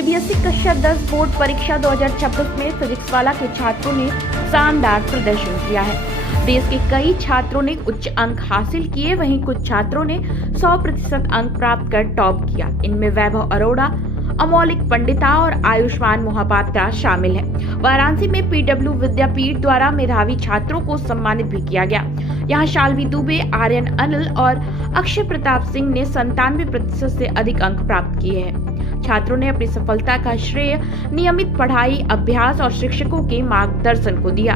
CBSE कक्षा 10 board परीक्षा 2026 में फिजिक्स वाला के छात्रों ने शानदार प्रदर्शन किया है। देश के कई छात्रों ने उच्च अंक हासिल किए, वहीं कुछ छात्रों ने 100% अंक प्राप्त कर टॉप किया। इनमें वैभव अरोड़ा, अमौलिक पंडिता और आयुष्मान मोहपात्रा शामिल हैं। वाराणसी में पीडब्ल्यू विद्यापीठ द्वारा मेधावी छात्रों को सम्मानित भी किया गया। यहाँ शाल्वी दुबे, आर्यन अनिल और अक्षय प्रताप सिंह ने 97% से अधिक अंक प्राप्त किए हैं। छात्रों ने अपनी सफलता का श्रेय नियमित पढ़ाई, अभ्यास और शिक्षकों के मार्गदर्शन को दिया।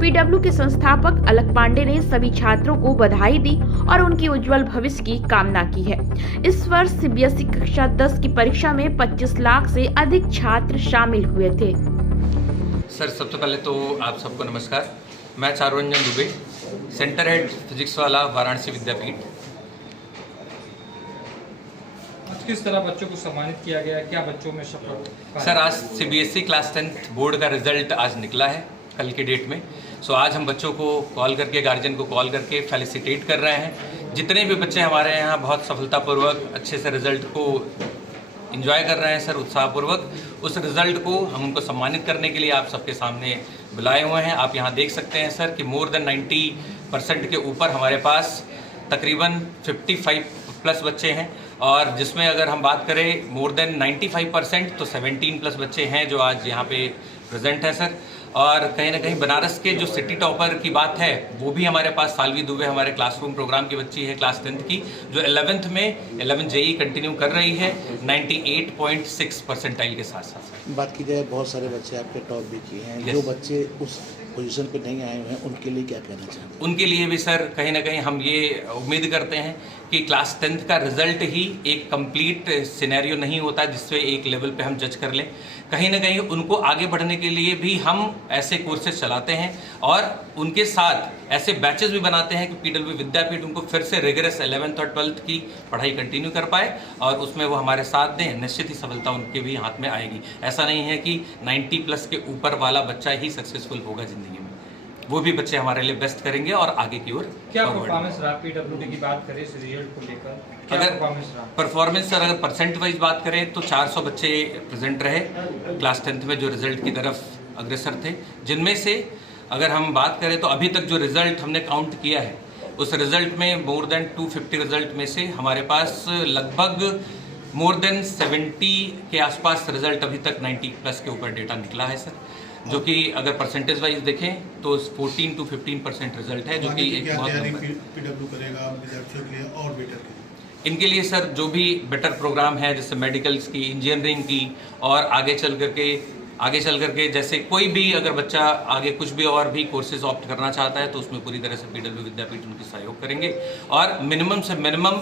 पीडब्ल्यू के संस्थापक अलक पांडे ने सभी छात्रों को बधाई दी और उनके उज्जवल भविष्य की कामना की है। इस वर्ष सीबीएसई कक्षा 10 की परीक्षा में 25 लाख से अधिक छात्र शामिल हुए थे। सर, सबसे पहले तो आप सबको नमस्कार। मैं चारुरंजन दुबे, सेंटर हेड फिजिक्स वाला, वाराणसी विद्यापीठ। किस तरह बच्चों को सम्मानित किया गया, क्या बच्चों में सफल? सर, आज सीबीएसई क्लास 10 बोर्ड का रिजल्ट आज निकला है, कल की डेट में। आज हम बच्चों को कॉल करके, गार्जियन को कॉल करके फेलिसिटेट कर रहे हैं। जितने भी बच्चे हमारे यहाँ बहुत सफलतापूर्वक अच्छे से रिजल्ट को एंजॉय कर रहे हैं सर, उत्साहपूर्वक, उस रिजल्ट को हम उनको सम्मानित करने के लिए आप सबके सामने बुलाए हुए हैं। आप यहाँ देख सकते हैं सर कि मोर देन 90% के ऊपर हमारे पास तकरीबन 55+ बच्चे हैं, और जिसमें अगर हम बात करें मोर देन 95% तो 17+ बच्चे हैं जो आज यहाँ पे प्रेजेंट है सर। और कहीं ना कहीं बनारस के जो सिटी टॉपर की बात है, वो भी हमारे पास शाल्वी दुबे हमारे क्लासरूम प्रोग्राम की बच्ची है, क्लास 10th की, जो 11th में 11 जेई कंटिन्यू कर रही है 98.6 परसेंटाइल के साथ साथ। बात की जाए, बहुत सारे बच्चे आपके टॉप भी किए हैं। जो बच्चे उस पोजीशन पे नहीं आए हुए हैं, उनके लिए क्या कहना चाहते हैं? उनके लिए भी सर कहीं ना कहीं हम ये उम्मीद करते हैं कि क्लास 10th का रिजल्ट ही एक कंप्लीट सिनेरियो नहीं होता जिससे एक लेवल पे हम जज कर लें। कहीं ना कहीं उनको आगे बढ़ने के लिए भी हम ऐसे कोर्सेज चलाते हैं और उनके साथ ऐसे बैचेस भी बनाते हैं कि पीडब्ल्यू विद्यापीठ उनको फिर से रिगरस 11th और 12th की पढ़ाई कंटिन्यू कर पाए और उसमें वो हमारे साथ दें। निश्चित ही सफलता उनके भी हाथ में आएगी। ऐसा नहीं है कि 90+ के ऊपर वाला बच्चा ही सक्सेसफुल होगा जिंदगी में, वो भी बच्चे हमारे लिए बेस्ट करेंगे और आगे की ओर। क्या परफॉर्मेंस रहा पीडब्ल्यूडी की बात करें इस रिजल्ट को लेकर? अगर परफॉर्मेंस सर, अगर परसेंट वाइज बात करें तो 400 बच्चे प्रेजेंट रहे क्लास 10th में जो रिजल्ट की तरफ अग्रसर थे, जिनमें से अगर हम बात करें तो अभी तक जो रिजल्ट हमने काउंट किया है उस रिजल्ट में मोर देन 250 रिजल्ट में से हमारे पास लगभग मोर देन 70 के आसपास रिजल्ट अभी तक 90+ के ऊपर डेटा निकला है सर, जो कि अगर परसेंटेज वाइज देखें तो 14 to 15% रिजल्ट है, जो कि एक बहुत पीडब्ल्यू करेगा विद्यार्थियों के लिए और बेटर के लिए। इनके लिए सर जो भी बेटर प्रोग्राम है, जैसे मेडिकल्स की, इंजीनियरिंग की, और आगे चल करके जैसे कोई भी अगर बच्चा आगे कुछ भी और भी कोर्सेज ऑप्ट करना चाहता है तो उसमें पूरी तरह से पीडब्ल्यू विद्यापीठ उनकी सहयोग करेंगे। और मिनिमम से मिनिमम,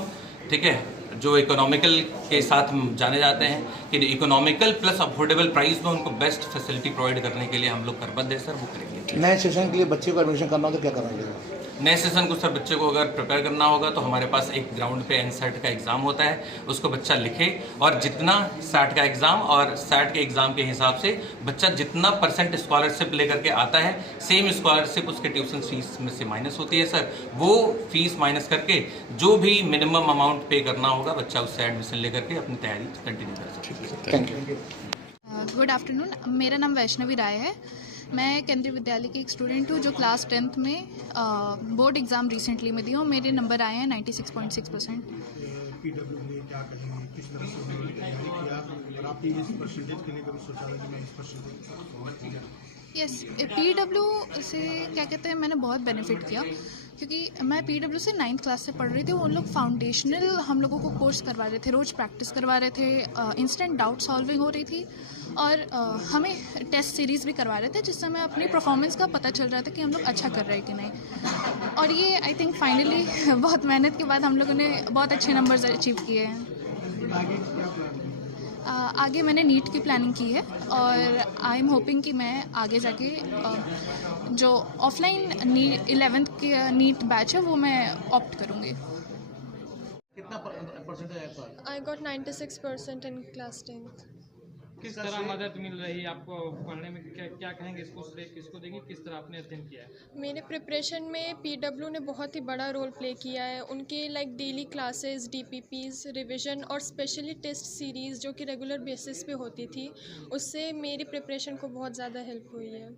ठीक है, जो इकोनॉमिकल के साथ हम जाने जाते हैं कि इकोनॉमिकल प्लस अफोर्डेबल प्राइस में उनको बेस्ट फैसिलिटी प्रोवाइड करने के लिए हम लोग करबद्ध है सर, वो करेंगे। नए सेशन के लिए बच्चे को एडमिशन करना हो तो क्या करना पड़ेगा? नए सेशन को सर बच्चे को अगर प्रिपेयर करना होगा तो हमारे पास एक ग्राउंड पे एनसेट का एग्ज़ाम होता है, उसको बच्चा लिखे और जितना सैट का एग्ज़ाम और सैट के एग्ज़ाम के हिसाब से बच्चा जितना % स्कॉलरशिप लेकर के आता है, सेम स्कॉलरशिप उसके ट्यूशन फीस में से माइनस होती है सर। वो फीस माइनस करके जो भी मिनिमम अमाउंट पे करना होगा, बच्चा उससे एडमिशन लेकर के अपनी तैयारी कंटिन्यू कर सकता है। Thank you. गुड आफ्टरनून, मेरा नाम वैष्णवी राय है। मैं केंद्रीय विद्यालय की एक स्टूडेंट हूँ जो क्लास 10th में बोर्ड एग्ज़ाम रिसेंटली में दी हूँ। मेरे नंबर आए हैं 96.6%। पीडब्ल्यू के लिए क्या कहेंगे, किस तरह से उन्होंने तैयारी किया और आपने इस परसेंटेज के लिए कभी सोचा था कि मैं इस परसेंटेज? यस, पीडब्ल्यू से क्या कहते हैं, मैंने बहुत बेनिफिट किया क्योंकि मैं पीडब्ल्यू से 9th क्लास से पढ़ रही थी। उन लोग फाउंडेशनल हम लोगों को कोर्स करवा रहे थे, रोज़ प्रैक्टिस करवा रहे थे, इंस्टेंट डाउट सॉल्विंग हो रही थी और हमें टेस्ट सीरीज़ भी करवा रहे थे, जिससे हमें अपनी परफॉर्मेंस का पता चल रहा था कि हम लोग अच्छा कर रहे हैं कि नहीं। और ये आई थिंक फाइनली बहुत मेहनत के बाद हम लोगों ने बहुत अच्छे नंबर्स अचीव किए हैं। आगे मैंने नीट की प्लानिंग की है और आई एम होपिंग कि मैं आगे जाके जो ऑफलाइन 11th की नीट बैच है वो मैं ऑप्ट करूँगी। कितना परसेंटेज आया? I got 96% in class 10th. किस तरह मदद मिल रही है आपको पढ़ने में? क्या कहेंगे, इसको श्रेय किसको देंगे, किस तरह आपने अध्ययन किया है? मेरे प्रिपरेशन में पीडब्ल्यू ने बहुत ही बड़ा रोल प्ले किया है। उनके like daily classes, DPPs, revision और स्पेशली टेस्ट सीरीज़ जो कि रेगुलर बेसिस पे होती थी, उससे मेरी प्रिपरेशन को बहुत ज़्यादा हेल्प हुई है।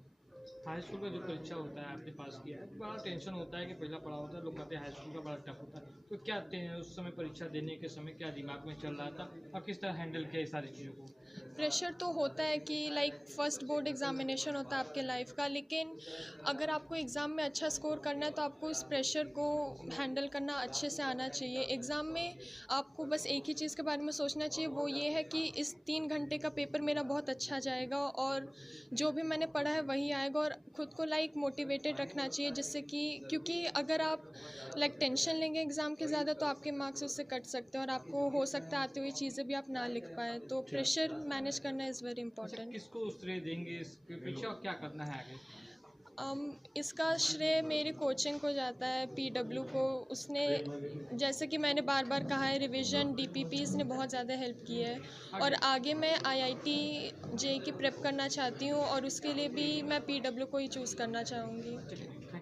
हाई स्कूल का जो परीक्षा होता है आपने पास किया है, बड़ा टेंशन होता है कि पहला पढ़ा होता है, लोग कहते हैं हाई स्कूल का बड़ा टफ होता है, तो क्या उस समय परीक्षा देने के समय क्या दिमाग में चल रहा था और किस तरह हैंडल किया ये सारी चीज़ों को? प्रेशर तो होता है कि लाइक फर्स्ट बोर्ड एग्जामिनेशन होता है आपके लाइफ का, लेकिन अगर आपको एग्ज़ाम में अच्छा स्कोर करना है तो आपको इस प्रेशर को हैंडल करना अच्छे से आना चाहिए। एग्ज़ाम में आपको बस एक ही चीज़ के बारे में सोचना चाहिए, वो ये है कि इस 3 घंटे का पेपर मेरा बहुत अच्छा जाएगा और जो भी मैंने पढ़ा है वही आएगा, और ख़ुद को लाइक मोटिवेटेड रखना चाहिए, जिससे कि क्योंकि अगर आप लाइक टेंशन लेंगे एग्ज़ाम के ज़्यादा तो आपके मार्क्स उससे कट सकते हैं और आपको हो सकता है आती हुई चीज़ें भी आप ना लिख पाए। तो प्रेशर मैनेज करना इज़ वेरी इंपॉर्टेंट। किसको श्रेय देंगे इस परीक्षा और क्या करना है आगे? इसका श्रेय मेरे कोचिंग को जाता है, पीडब्ल्यू को। उसने, जैसे कि मैंने बार बार कहा है, रिवीजन, डीपीपीज़ ने बहुत ज़्यादा हेल्प की है और आगे मैं आईआईटी जेईई की प्रेप करना चाहती हूँ और उसके लिए भी मैं पीडब्ल्यू को ही चूज़ करना चाहूँगी।